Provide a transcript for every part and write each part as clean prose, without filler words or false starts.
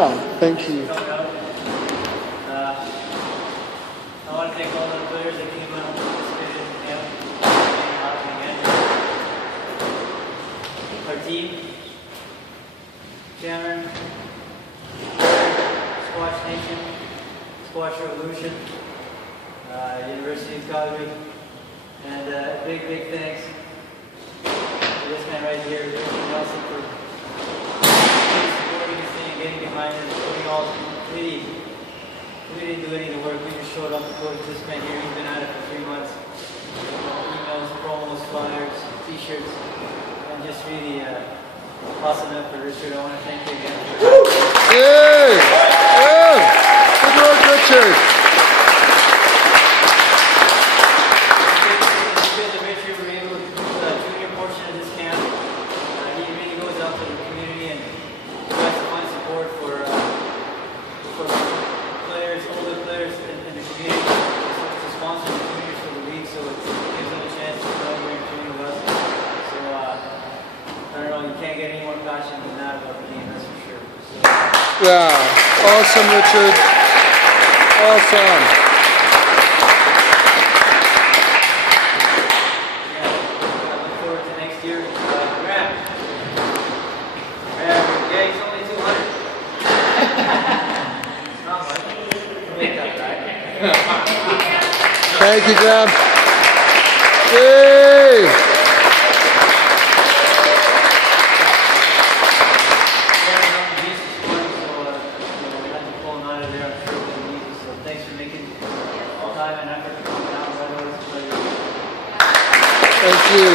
Thank you. I want to thank all the players that came out and participated in the camp. Our team, Cameron, Squash Nation, Squash Revolution, University of Calgary, and big thanks to this man right here, Nelson, for supporting this thing and getting behind it and putting all the committee. We didn't do any of the work, we just showed up and coached this man here. He's been at it for 3 months. Emails, promos, flyers, t-shirts, and just really awesome effort, Richard. I want to thank you again. Yay! Yeah! Good work, Richard. It's good that Richard were able to do the junior portion of this camp. He really goes out to the community and tries to find support for players, older players in the community. To sponsor the juniors for the league, so it gives them a chance to come over and train with us. So I don't know, you can't get any more passionate than that about the game, that's for sure. So, Yeah, awesome, Richard. Awesome. yeah, I look forward to next year. Graham, yeah, he's only 200. It's not much. Make that, right? Thank you, Graham. Yay! Thank you.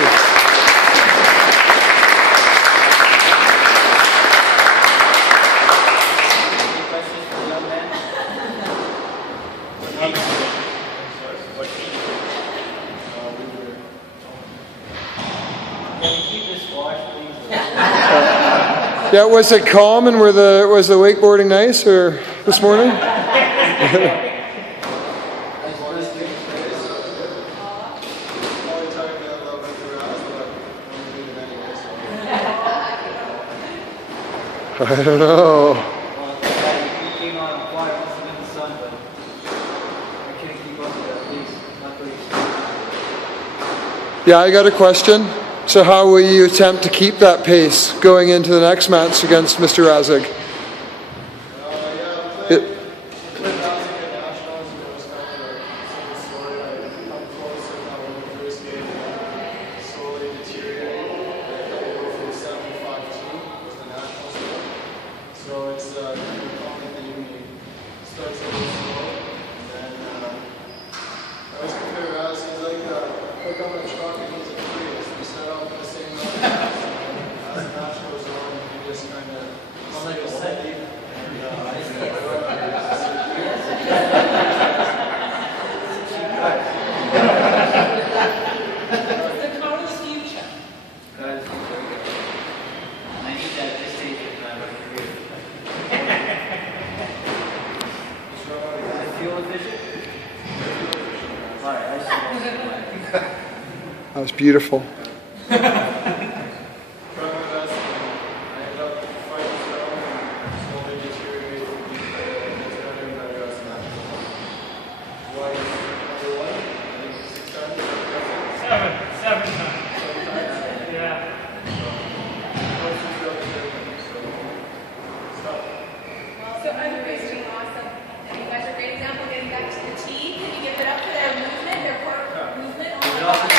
Yeah, was it calm and was the wakeboarding nice or this morning? I don't know. Well, he came on quiet, must have been the sun, but I couldn't keep up with that pace. Not pretty Yeah, I got a question. So how will you attempt to keep that pace going into the next match against Mr. Razik? That was beautiful.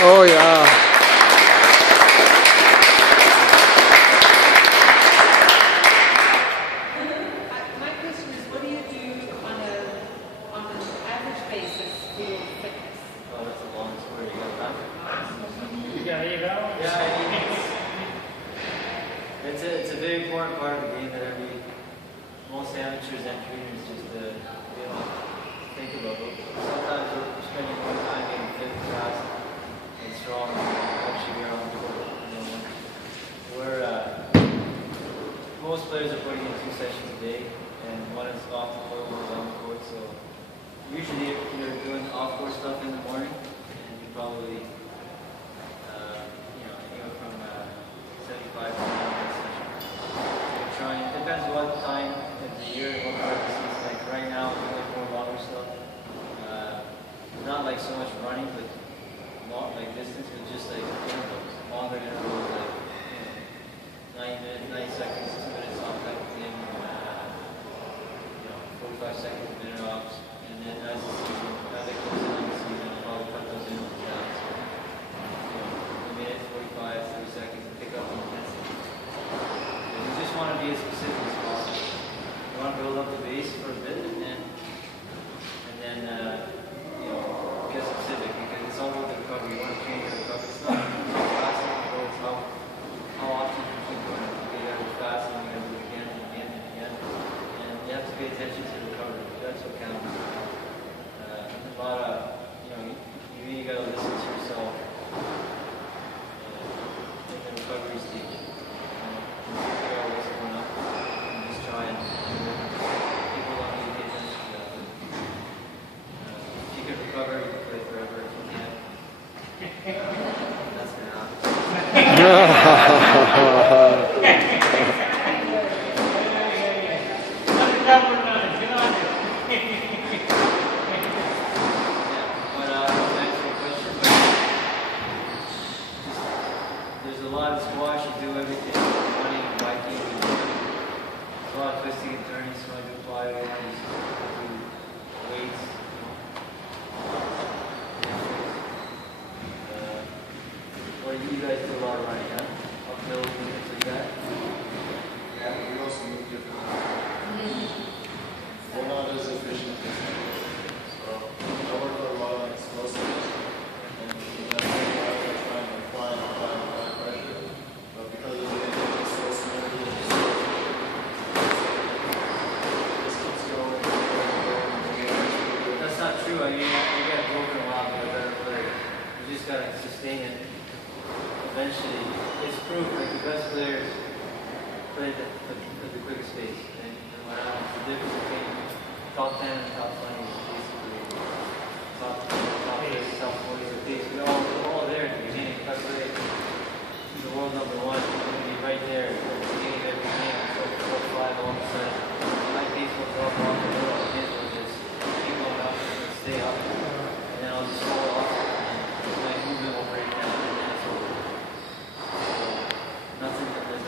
Oh yeah. My question is, what do you do on an average basis for your fitness? Oh, that's a long story. You got that? Yeah, there you go. Yeah, it's a very important part of the game that most amateurs and trainers just think about. Sometimes we're spending more time getting fit, fast, and strong, and actually we're on the court. Most players are putting in 2 sessions a day, and one is off the court, one is on the court. So usually if you're doing off-court stuff in the morning, and you probably anywhere from 75 to 100 sessions. So you're trying, it depends what time of the year what practices. Like right now, I'm doing more longer stuff. Not like so much running, but like distance, but just like intervals, longer intervals, like 90 minutes, 90 seconds, 2 minutes off type of thing. 45 seconds of interrupts, and then as the season, as it goes on the season, I'll probably cut those intervals down. So, a minute, 45, 30 seconds, and pick up intensity. You just want to be as specific as possible. You want to build up the base for a bit, and then get specific, because it's all about the recovery. You want to change your recovery. It's not how fast you can go, it's how often you keep going. You gotta go fast, and you gotta do it again and again and again. And you have to pay attention to the recovery. That's what counts. A lot of, you really gotta listen to yourself in the recovery stage. Figure out what's going on, and just try and people don't need to pay attention to that. If you can recover, you can play forever. If you can't, that's gonna there's a lot of squash, you do everything, running, biking, there's a lot of twisting and turning, so I do flyweight, I do weights, Or you guys do a lot of running, huh? Uphill, things like that? Yeah, we also move differently. We're not as efficient as so I work a lot on explosives, and that's why I try and apply pressure. But because of the engine so smooth, this keeps going. That's not true. I mean, you get broken a lot, but a better player. You just gotta sustain it. Eventually, it's proof that the best players play at the quickest pace. And what happens, the difference between top 10 and top 20 is basically top 30, top 40 is the pace. We're all there at the beginning. If I play the world number 1, I'm going to be right there at the beginning of every game. So 4-5 all of a sudden. My pace will drop off a little. My pace will just keep going up and stay up. And then I'll just fall off. And my movement will break down. And then it's over. There's nothing you can do.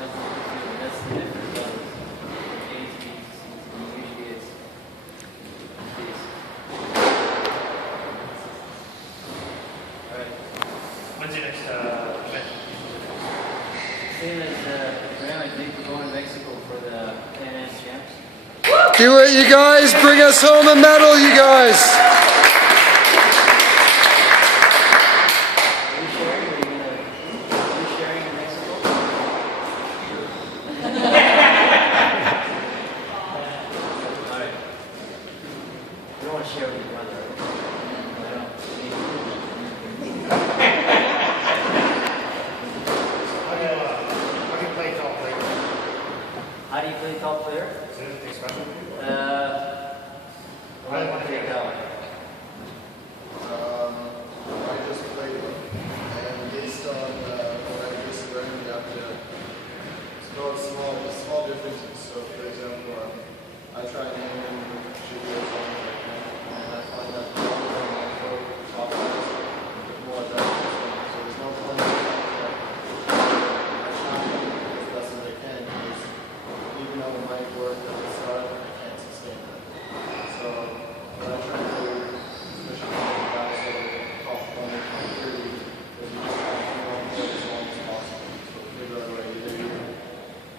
That's the difference of A to B to C to D. Usually it's pace. Alright. When's your next event? Same as Graham, I think we're going to Mexico for the Pan Am Champs. Do it, you guys. Bring us home a medal, you guys. Are you sharing? Are you sharing in Mexico? Alright. You don't want to share with your brother, right? I don't. How do you play top player? How do you play top player? Is there anything special? I want to take that one. I just played them, and based on what I just learned, you have to spell small differences. So, for example, I try and aim in should be as long as I can, and I find that the longer I go top guys, the more adjustments. So there's no point in that. I try and do it as best as I can, because even though it might work at the start, I can't sustain that. So what I try to do, especially when the guys that are top 20, top 30, is you just try to keep on going as long as possible. So figure out a way, either you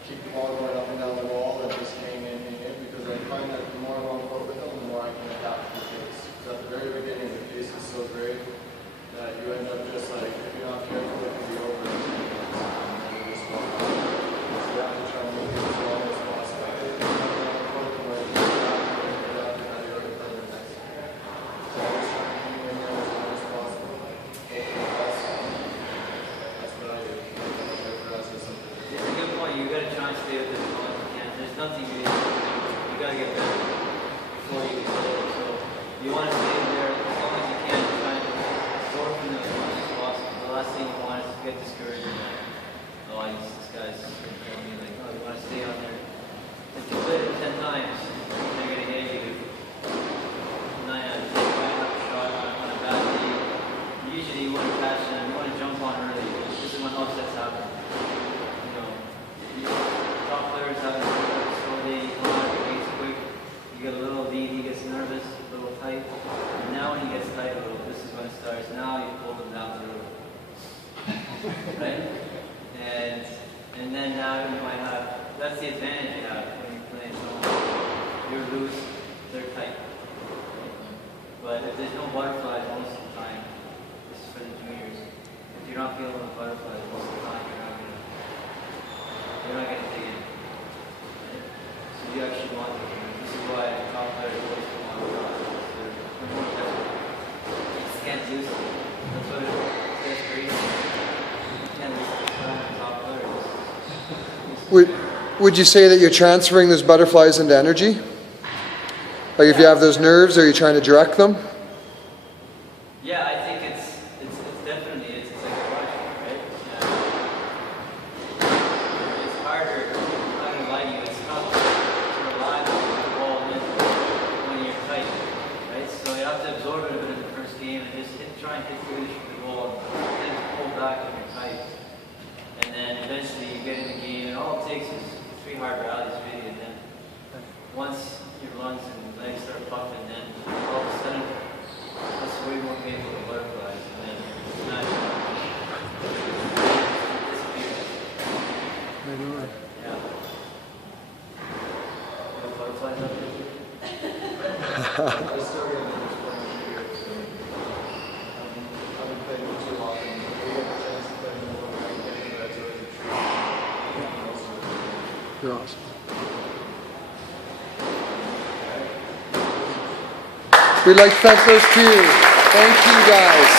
keep the ball going up and down the wall and just hang in, because I find that the more I'm on court with them, the more I can adapt to the pace. Because at the very beginning, the pace is so great that you end up just like, if you're not careful, it can be over in 2 minutes, and then you just walk out. So you have to try and make it as long as possible. If you're not on court, the way you adapt to how you're going to play the next game. So always try to keep in there as long as possible. That's what I do. That's something. It's a good point. You got to try and stay with it as long as you can. There's nothing you can do. You got to get better before you can play it. So you want to stay there as long as you can. Try and score from them as much as possible. The last thing you want is to get discouraged. Oh, this guy's killing me. Like, oh, you want to stay on there. If you play it 10 times, then now you might have, that's the advantage you have when you're playing someone. You're loose, they're tight. But if there's no butterflies most of the time, this is for the juniors, if you're not feeling the butterflies most of the time, you're not gonna dig in. Right? So you actually want to. This is why top players always come on the top. They're more desperate. You just can't lose them. That's what it is. It's crazy. You can't lose the top players. Would you say that you're transferring those butterflies into energy? Like if you have those nerves, are you trying to direct them? Yeah, I think it's definitely it's like a rush, right? It's harder. I'm not gonna lie to you. It's tough to rely on the ball in when you're tight, right? So you have to absorb it a bit in the first game and just try and hit through the ball, and then pull back when you're tight, and then eventually you get in the game. And all it takes is 3 hard rallies, really, and then once your lungs and legs start puffing, then all of a sudden that's way more painful than butterflies, and then it's not disappears. I know. Yeah. You have butterflies up there? I still get nervous playing here, so I've been playing too often. We get the chance to play more when I get into that sort of treat. You're awesome. We'd like to thank those two. Thank you guys.